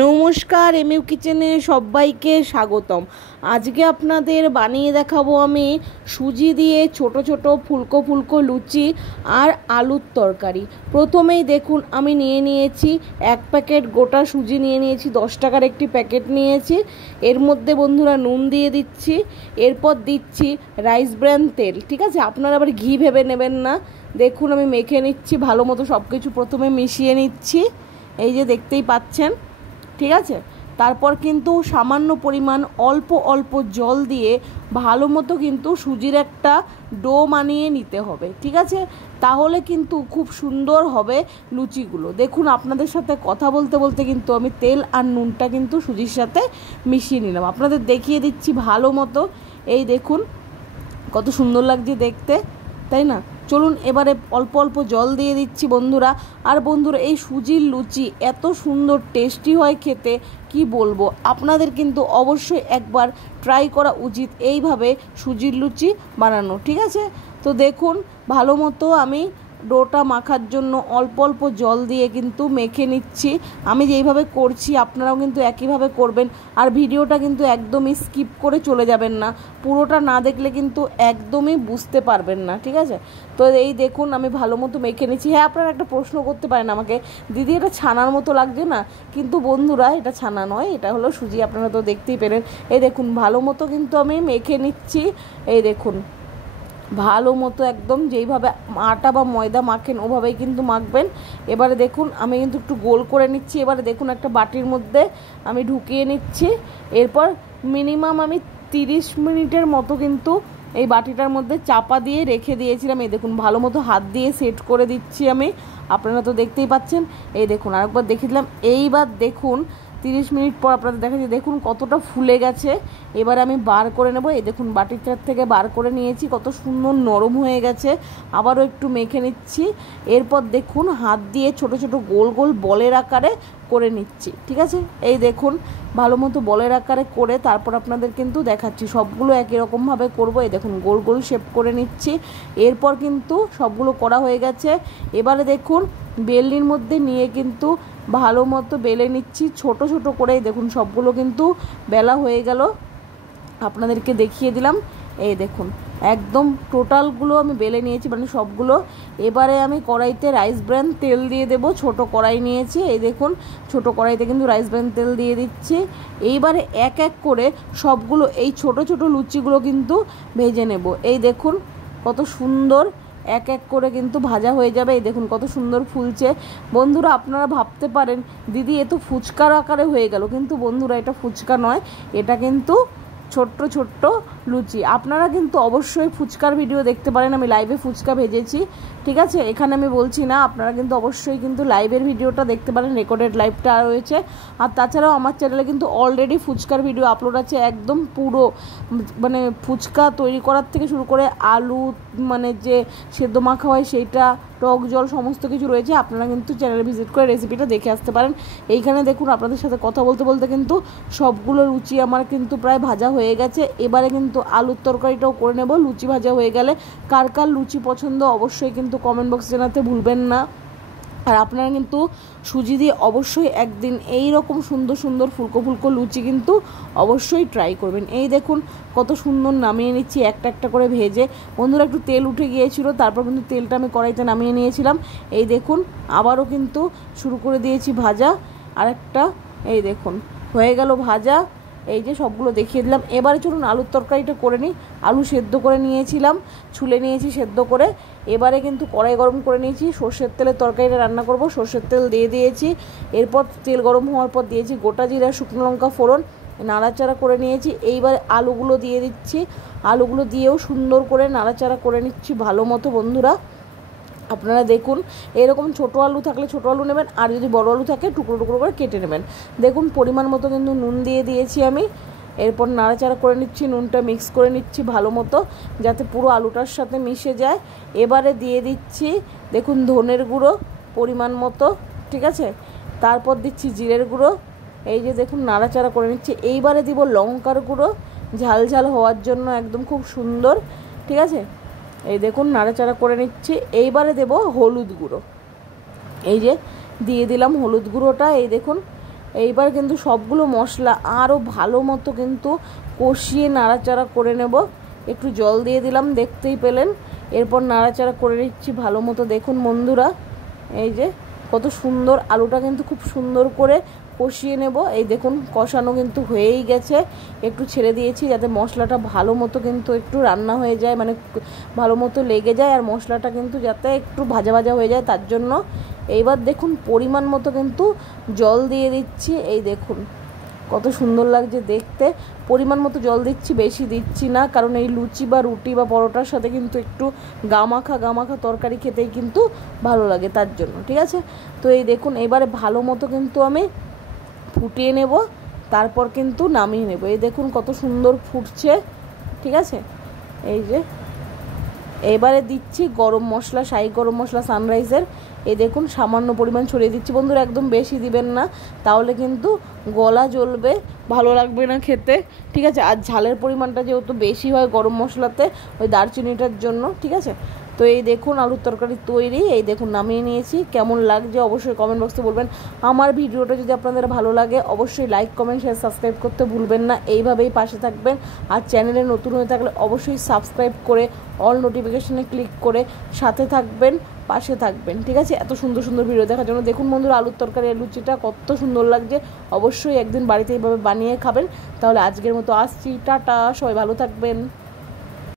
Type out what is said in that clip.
নমস্কার, এমইউ কিচেনে সবাইকে স্বাগতম। আজকে আপনাদের বানিয়ে দেখাবো আমি সুজি দিয়ে ছোট ছোট ফুলকো ফুলকো লুচি আর আলুর তরকারি। প্রথমেই দেখুন আমি নিয়েছি এক প্যাকেট গোটা সুজি নিয়েছি, 10 টাকার একটি প্যাকেট নিয়েছি। এর মধ্যে বন্ধুরা নুন দিয়ে দিচ্ছি, এরপর দিচ্ছি রাইস ব্র্যান তেল। ঠিক আছে, আপনারা আবার ঘি ভেবে নেবেন না। দেখুন আমি মেখে নিচ্ছি ভালো মতো, সব কিছু প্রথমে মিশিয়ে নিচ্ছি, এই যে দেখতেই পাচ্ছেন। ঠিক আছে, তারপর কিন্তু সামান্য পরিমাণ অল্প অল্প জল দিয়ে ভালো মতো কিন্তু সুজির একটা ডো বানিয়ে নিতে হবে। ঠিক আছে, তাহলে কিন্তু খুব সুন্দর হবে লুচিগুলো। দেখুন আপনাদের সাথে কথা বলতে বলতে কিন্তু আমি তেল আর নুনটা কিন্তু সুজির সাথে মিশিয়ে নিলাম, আপনাদের দেখিয়ে দিচ্ছি ভালো মতো। এই দেখুন কত সুন্দর লাগছে দেখতে, তাই না? চলুন এবারে অল্প অল্প জল দিয়ে দিচ্ছি বন্ধুরা। আর বন্ধুরা, এই সুজির লুচি এত সুন্দর টেস্টি হয় খেতে, কি বলবো। আপনাদের কিন্তু অবশ্যই একবার ট্রাই করা উচিত এইভাবে সুজির লুচি বানানো। ঠিক আছে, তো দেখুন ভালো মতো আমি ডোটা মাখার জন্য অল্প অল্প জল দিয়ে কিন্তু মেখে নিচ্ছি। আমি যেইভাবে করছি আপনারাও কিন্তু একইভাবে করবেন। আর ভিডিওটা কিন্তু একদমই স্কিপ করে চলে যাবেন না, পুরোটা না দেখলে কিন্তু একদমই বুঝতে পারবেন না। ঠিক আছে, তো এই দেখুন আমি ভালো মতো মেখে নিচ্ছি। হ্যাঁ, আপনারা একটা প্রশ্ন করতে পারেন আমাকে, দিদি এটা ছানার মতো লাগছে না? কিন্তু বন্ধুরা এটা ছানা নয়, এটা হলো সুজি, আপনারা তো দেখতেই পেলেন। এই দেখুন ভালো মতো কিন্তু আমি মেখে নিচ্ছি। এই দেখুন ভালো মতো একদম যেইভাবে আটা বা ময়দা মাখেন ওভাবেই কিন্তু মাখবেন। এবারে দেখুন আমি কিন্তু একটু গোল করে নিচ্ছি। এবারে দেখুন একটা বাটির মধ্যে আমি ঢুকিয়ে নিচ্ছি। এরপর মিনিমাম আমি 30 মিনিটের মতো কিন্তু এই বাটিটার মধ্যে চাপা দিয়ে রেখে দিয়েছিলাম। এই দেখুন ভালো মতো হাত দিয়ে সেট করে দিচ্ছি আমি, আপনারা তো দেখতেই পাচ্ছেন। এই দেখুন আরেকবার দেখিয়ে দিলাম। এইবার দেখুন 30 মিনিট পর আপনাদের দেখাচ্ছি, দেখুন কতটা ফুলে গেছে। এবার আমি বার করে নেব। এই দেখুন বাটির চার থেকে বার করে নিয়েছি, কত সুন্দর নরম হয়ে গেছে। আবারও একটু মেখে নিচ্ছি। এরপর দেখুন হাত দিয়ে ছোট ছোট গোল গোল বলের আকারে করে নিচ্ছি। ঠিক আছে, এই দেখুন ভালো মতো বলের আকারে করে তারপর আপনাদের কিন্তু দেখাচ্ছি। সবগুলো একই রকমভাবে করব। এই দেখুন গোল গোল শেপ করে নিচ্ছি। এরপর কিন্তু সবগুলো করা হয়ে গেছে। এবারে দেখুন বেলনির মধ্যে নিয়ে কিন্তু ভালো মতো বেলে নিচ্ছি ছোট ছোট করে। দেখুন সবগুলো কিন্তু বেলা হয়ে গেল, আপনাদেরকে দেখিয়ে দিলাম। এই দেখুন একদম টোটালগুলো আমি বেলে নিয়েছি, মানে সবগুলো। এবারে আমি কড়াইতে রাইস ব্র্যান তেল দিয়ে দেব। ছোট কড়াই নিয়েছি, এই দেখুন ছোট কড়াইতে কিন্তু রাইস ব্র্যান তেল দিয়ে দিচ্ছি। এইবারে এক এক করে সবগুলো এই ছোট ছোট লুচিগুলো কিন্তু ভেজে নেব। এই দেখুন কত সুন্দর এক এক করে কিন্তু ভাজা হয়ে যাবে। এই দেখুন কত সুন্দর ফুলছে। বন্ধুরা আপনারা ভাবতে পারেন দিদি এ তো ফুচকার আকারে হয়ে গেল, কিন্তু বন্ধুরা এটা ফুচকা নয়, এটা কিন্তু ছোট্ট ছোট্ট লুচি। আপনারা কিন্তু অবশ্যই ফুচকার ভিডিও দেখতে পারেন, আমি লাইভে ফুচকা ভেজেছি। ঠিক আছে, এখানে আমি বলছি না, আপনারা কিন্তু অবশ্যই কিন্তু লাইভের ভিডিওটা দেখতে পারেন, রেকর্ডেড লাইভটা রয়েছে। আর তাছাড়াও আমার চ্যানেলে কিন্তু অলরেডি ফুচকার ভিডিও আপলোড আছে, একদম পুরো মানে ফুচকা তৈরি করার থেকে শুরু করে আলু মানে যে সেদ্ধ মাখা হয় সেইটা, টক জল, সমস্ত কিছু রয়েছে। আপনারা কিন্তু চ্যানেলে ভিজিট করে রেসিপিটা দেখে আসতে পারেন। এইখানে দেখুন আপনাদের সাথে কথা বলতে বলতে কিন্তু সবগুলো লুচি আমার কিন্তু প্রায় ভাজা হয়ে গেছে। এবারে কিন্তু আলুর তরকারিটাও করে নেব। লুচি ভাজা হয়ে গেলে কার কার লুচি পছন্দ অবশ্যই কিন্তু কমেন্ট বক্সে জানাতে ভুলবেন না। আর আপনারা কিন্তু সুজি দিয়ে অবশ্যই একদিন এই রকম সুন্দর সুন্দর ফুলকো ফুলকো লুচি কিন্তু অবশ্যই ট্রাই করবেন। এই দেখুন কত সুন্দর নামিয়ে নিচ্ছি একটা একটা করে ভেজে। বন্ধুরা একটু তেল উঠে গিয়েছিল, তারপর কিন্তু তেলটা আমি কড়াইতে নামিয়ে নিয়েছিলাম। এই দেখুন আবারও কিন্তু শুরু করে দিয়েছি ভাজা আরেকটা। এই দেখুন হয়ে গেল ভাজা, এই যে সবগুলো দেখিয়ে দিলাম। এবারে চলুন আলুর তরকারিটা করে নিই। আলু সেদ্ধ করে নিয়েছিলাম, ছুলে নিয়েছি সেদ্ধ করে। এবারে কিন্তু কড়াই গরম করে নিয়েছি, সর্ষের তেলে তরকারিটা রান্না করব। সর্ষের তেল দিয়ে দিয়েছি। এরপর তেল গরম হওয়ার পর দিয়েছি গোটা জিরা, শুকনো লঙ্কা ফোড়ন, নাড়াচাড়া করে নিয়েছি। এইবার আলুগুলো দিয়ে দিচ্ছি। আলুগুলো দিয়েও সুন্দর করে নাড়াচাড়া করে নিচ্ছি ভালো মতো। বন্ধুরা আপনারা দেখুন এরকম ছোটো আলু থাকলে ছোটো আলু নেবেন, আর যদি বড় আলু থাকে টুকরো টুকরো করে কেটে নেবেন। দেখুন পরিমাণ মতো কিন্তু নুন দিয়ে দিয়েছি আমি। এরপর নাড়াচাড়া করে নিচ্ছি, নুনটা মিক্স করে নিচ্ছি ভালো মতো যাতে পুরো আলুটার সাথে মিশে যায়। এবারে দিয়ে দিচ্ছি দেখুন ধনের গুঁড়ো পরিমাণ মতো। ঠিক আছে, তারপর দিচ্ছি জিরের গুঁড়ো। এই যে দেখুন নাড়াচাড়া করে নিচ্ছি। এইবারে দিব লঙ্কার গুঁড়ো, ঝাল ঝাল হওয়ার জন্য একদম খুব সুন্দর। ঠিক আছে, এই দেখুন নাড়াচাড়া করে নিচ্ছি। এইবারে দেব হলুদ গুঁড়ো, এই যে দিয়ে দিলাম হলুদ গুঁড়োটা। এই দেখুন এইবার কিন্তু সবগুলো মশলা আরও ভালো মতো কিন্তু কষিয়ে নাড়াচাড়া করে নেব। একটু জল দিয়ে দিলাম, দেখতেই পেলেন। এরপর নাড়াচাড়া করে নিচ্ছি ভালো মতো। দেখুন বন্ধুরা, এই যে কত সুন্দর আলুটা কিন্তু খুব সুন্দর করে কষিয়ে নেব। এই দেখুন কষানো কিন্তু হয়েই গেছে। একটু ছেড়ে দিয়েছি যাতে মশলাটা ভালো মতো কিন্তু একটু রান্না হয়ে যায়, মানে ভালো মতো লেগে যায়, আর মশলাটা কিন্তু যাতে একটু ভাজা ভাজা হয়ে যায় তার জন্য। এইবার দেখুন পরিমাণ মতো কিন্তু জল দিয়ে দিচ্ছি। এই দেখুন কত সুন্দর লাগছে দেখতে। পরিমাণ মতো জল দিচ্ছি, বেশি দিচ্ছি না, কারণ এই লুচি বা রুটি বা পরোটার সাথে কিন্তু একটু গামাখা গামাখা তরকারি খেতেই কিন্তু ভালো লাগে, তার জন্য। ঠিক আছে, তো এই দেখুন এবারে ভালো মতো কিন্তু আমি ফুটিয়ে নেব, তারপর কিন্তু নামিয়ে নেব। এই দেখুন কত সুন্দর ফুটছে। ঠিক আছে, এই যে এবারে দিচ্ছি গরম মশলা, শাহি গরম মশলা সানরাইজের। এই দেখুন সামান্য পরিমাণ ছড়িয়ে দিচ্ছি বন্ধুরা, একদম বেশি দিবেন না, তাহলে কিন্তু গলা জ্বলবে, ভালো লাগবে না খেতে। ঠিক আছে, আর ঝালের পরিমাণটা যেহেতু বেশি হয় গরম মশলাতে, ওই দারচিনিটার জন্য। ঠিক আছে, তো এই দেখুন আলুর তরকারি তৈরি। এই দেখুন নামিয়ে নিয়েছি। কেমন লাগছে অবশ্যই কমেন্ট বক্সে বলবেন। আমার ভিডিওটা যদি আপনাদের ভালো লাগে অবশ্যই লাইক, কমেন্ট, শেয়ার, সাবস্ক্রাইব করতে ভুলবেন না। এইভাবেই পাশে থাকবেন। আর চ্যানেলে নতুন হয়ে থাকলে অবশ্যই সাবস্ক্রাইব করে অল নোটিফিকেশনে ক্লিক করে সাথে থাকবেন, পাশে থাকবেন। ঠিক আছে, এত সুন্দর সুন্দর ভিডিও দেখার জন্য। দেখুন বন্ধুরা আলুর তরকারি আর লুচিটা কত সুন্দর লাগছে। অবশ্যই একদিন বাড়িতে এইভাবে বানিয়ে খাবেন। তাহলে আজকের মতো আসছি, টাটা, সবাই ভালো থাকবেন।